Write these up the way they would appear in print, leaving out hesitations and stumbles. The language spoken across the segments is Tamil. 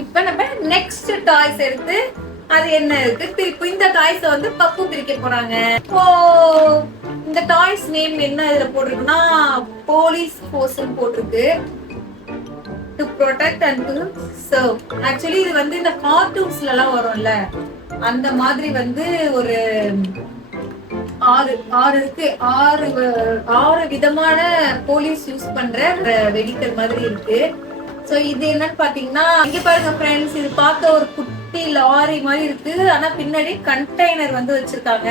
இப்ப நம்ம நெக்ஸ்ட் டாய்ஸ் எடுத்து அது என்ன இருக்கு திருப்பி இந்த டாய்ஸ் வந்து பப்பு பிரிக்க போறாங்க. இப்போ இந்த டாய்ஸ் நேம் என்ன இதுல போட்டிருக்குன்னா போலீஸ் போர்ஸ்னு போட்டிருக்கு. To protect and to serve. Actually இது வந்து இந்த கார்ட்டூன்ஸ்ல எல்லாம் வரும்ல அந்த மாதிரி வந்து ஒரு ஆறு விதமான போலீஸ் யூஸ் பண்ற வெஹிக்கிள் மாதிரி இருக்கு. சோ இது என்னன்னு பாத்தீங்கன்னா இங்க பாருங்க ஃப்ரெண்ட்ஸ், இது பார்க்க ஒரு குட்டி லாரி மாதிரி இருக்கு. ஆனா பின்னாடி கண்டெய்னர் வந்து வச்சிருக்காங்க.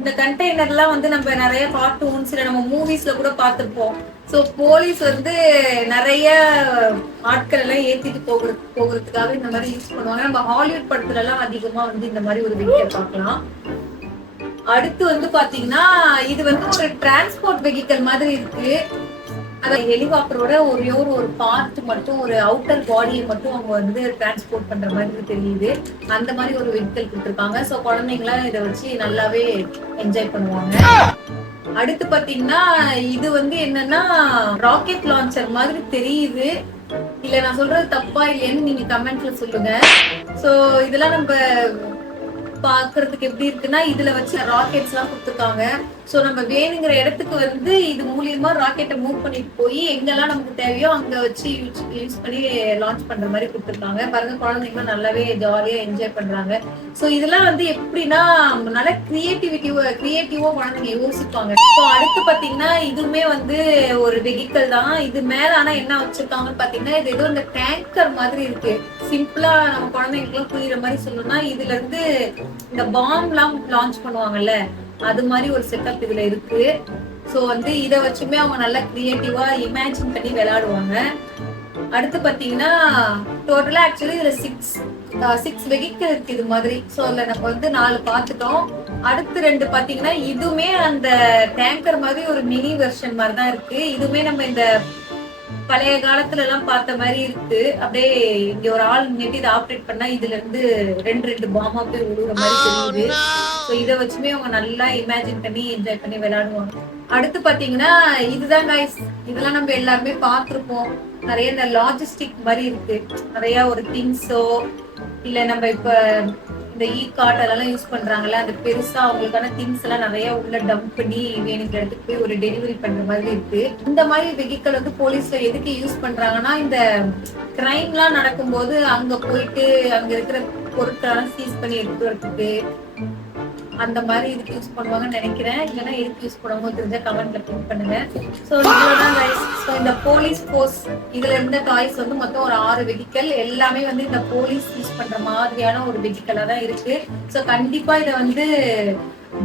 இந்த கண்டெய்னர்லாம் வந்து நம்ம நிறைய கார்ட்டூன்ஸ் இல்ல நம்ம மூவிஸ்ல கூட பார்த்திருப்போம். சோ போலீஸ் வந்து நிறைய ஆட்கள் எல்லாம் ஏத்திட்டு போகிறதுக்காக இந்த மாதிரி யூஸ் பண்ணுவாங்க. நம்ம ஹாலிவுட் படத்துல எல்லாம் அதிகமா வந்து இந்த மாதிரி ஒரு வெஹிக்கிள் பார்க்கலாம். அடுத்து வந்து பாத்தீங்கன்னா இது வந்து ஒரு டிரான்ஸ்போர்ட் வெஹிக்கிள் மாதிரி இருக்கு. அத ஹெலிகாப்டரோட ஒரு பார்ட் மட்டும் ஒரு அவுட்டர் பாடியை மட்டும் அவங்க வந்து டிரான்ஸ்போர்ட் பண்ற மாதிரி தெரியுது. அந்த மாதிரி ஒரு வெஹிக்கிள் கொடுத்துருக்காங்க. ஸோ குழந்தைங்களாம் இதை வச்சு நல்லாவே என்ஜாய் பண்ணுவாங்க. அடுத்து பாத்தீங்கன்னா இது வந்து என்னன்னா ராக்கெட் லான்ச்சர் மாதிரி தெரியுது. இல்ல நான் சொல்றது தப்பா இல்லையான்னு நீங்க கமெண்ட்ல சொல்லுங்க. சோ இதெல்லாம் நம்ம பாக்குறதுக்கு எப்படி இருக்குன்னா இதுல வச்சு ராக்கெட்ஸ் எல்லாம் கொடுத்துருக்காங்க. சோ நம்ம வேணுங்கிற இடத்துக்கு வந்து இது மூலியமா ராக்கெட்டை மூவ் பண்ணிட்டு போய் எங்கெல்லாம் நமக்கு தேவையோ அங்க வச்சு யூஸ் பண்ணி லான்ச் பண்ற மாதிரி கொடுத்துருக்காங்க. பாருங்க குழந்தைங்களும் நல்லாவே ஜாலியா என்ஜாய் பண்றாங்க. சோ இதெல்லாம் வந்து எப்படின்னா நல்ல கிரியேட்டிவா குழந்தைங்க யோசிப்பாங்க. ஸோ அடுத்து பாத்தீங்கன்னா இதுவுமே வந்து ஒரு வெஹிக்கிள் தான். இது மேல ஆனா என்ன வச்சிருக்காங்கன்னு பாத்தீங்கன்னா இது ஏதோ இந்த டேங்கர் மாதிரி இருக்கு. சிம்பிளா நம்ம குழந்தைங்களுக்கு புரியுற மாதிரி சொல்லணும்னா இதுல இருந்து இந்த பாம் எல்லாம் லான்ச் பண்ணுவாங்கல்ல அது மாதிரி ஒரு செட்டப் இதுல இருக்கு. சோ வந்து இத வச்சுமே அவங்க நல்லா கிரியேட்டிவா இமேஜின் பண்ணி விளையாடுவாங்க. அடுத்து பாத்தீங்கன்னா டோட்டலா ஆக்சுவலி இதுல சிக்ஸ் வெஹிக்கிள் இருக்கு இது மாதிரி. சோ அதுல நம்ம வந்து 4 பார்த்துட்டோம். அடுத்து 2 பாத்தீங்கன்னா இதுவுமே அந்த டேங்கர் மாதிரி ஒரு மினி வெர்ஷன் மாதிரி தான் இருக்கு. இதுவுமே நம்ம இந்த பழைய காலத்துல எல்லாம் பார்த்த மாதிரி இருக்கு. அப்படியே இங்க ஒரு ஆள் நின்று இதை ஆப்ரேட் பண்ணா இதுல இருந்து 2 பாமா போய் விழுகிற மாதிரி தெரியுது. ஸோ இதை வச்சுமே அவங்க நல்லா இமேஜின் பண்ணி என்ஜாய் பண்ணி விளையாடுவாங்க. அடுத்து பாத்தீங்கன்னா இதுதான் கைஸ், இதெல்லாம் நம்ம எல்லாருமே பார்த்திருப்போம். நிறைய இந்த லாஜிஸ்டிக் மாதிரி இருக்கு. நிறைய ஒரு திங்ஸோ இல்ல நம்ம இப்ப இந்த கார்ட் அதெல்லாம் யூஸ் பண்றாங்கல்ல அந்த பெருசா அவங்களுக்கான திங்ஸ் எல்லாம் நிறைய உள்ள டம்ப் பண்ணி வேணுங்கிற இடத்துக்கு போய் ஒரு டெலிவரி பண்ற மாதிரி இருக்கு. இந்த மாதிரி வெஹிக்கிள் வந்து போலீஸ்ல எதுக்கு யூஸ் பண்றாங்கன்னா இந்த கிரைம் எல்லாம் நடக்கும்போது அங்க போயிட்டு அங்க இருக்கிற பொருட்களெல்லாம் சீஸ் பண்ணி எடுத்து வரதுக்கு அந்த மாதிரி இதுக்கு யூஸ் பண்ணுவாங்கன்னு நினைக்கிறேன். இல்லைன்னா எதுக்கு யூஸ் பண்ணுவாங்க தெரிஞ்சா கமெண்ட்ல பின் பண்ணுங்க. ஸோ இந்த போலீஸ் போர்ஸ் இதுல இருந்த டாய்ஸ் வந்து மொத்தம் ஒரு 6 வெஹிக்கிள் எல்லாமே வந்து இந்த போலீஸ் யூஸ் பண்ற மாதிரியான ஒரு வெஹிக்கிளா தான் இருக்கு. ஸோ கண்டிப்பா இதை வந்து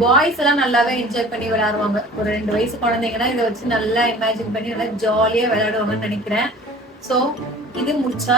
பாய்ஸ் எல்லாம் நல்லாவே என்ஜாய் பண்ணி விளையாடுவாங்க. ஒரு 2 வயசு குழந்தைங்கன்னா இதை வச்சு நல்லா இமேஜின் பண்ணி நல்லா ஜாலியா விளையாடுவாங்கன்னு நினைக்கிறேன். ஸோ இது முடிச்சா